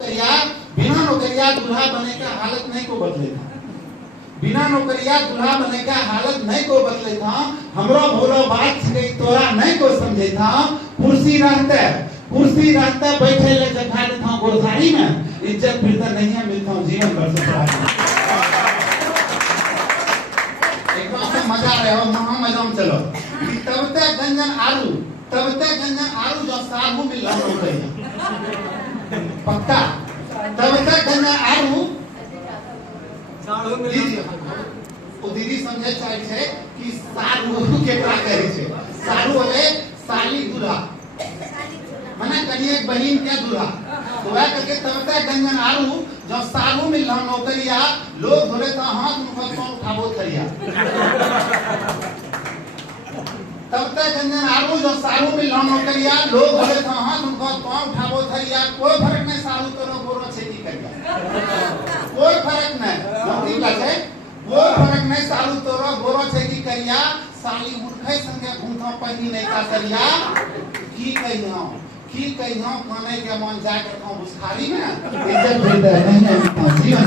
बिना नौकरिया दूल्हा बने का हालत नहीं को बदले था। बिना नौकरिया दूल्हा बने का हालत नहीं को बदले था। हमरो भोलो बात गई तोरा नहीं को समझे था। कुर्सी रहते बैठे ले जगह था गोरधारी में इज्जत फिरता नहीं है मिलता जीवन भर से। एक बात में मजा रहे हो महा मजा में चलो तबते गंजन आलू जो साबु मिल रहा नौकरिया पक्का तब तक गंगा आलू दीदी समझे चाहे छे कि सारू के का कहे छे सारू होले साली दूल्हा माने कनी एक बहिन के दूल्हा तो वह करके तब तक गंगा आलू जब सारू मिल रहा नौकरिया लोग धोले तो हाथ मुंह पर उठावो थरिया तब तक गंजन आलू जो सारू मिल रहा नौकरिया लोग धोले तो हाथ उनको पांव उठावो थरिया कोई फर्क नहीं सारू करो गोरो खेती करिया कोई फर्क नहीं नौकरी लगे कोई फर्क नहीं सारू तोरो गोरो खेती करिया साली मूर्खे संगे घूमता पहिनी नहीं का करिया की कहियो काने के मन जाके बुखारी में इज्जत देते नहीं जीवन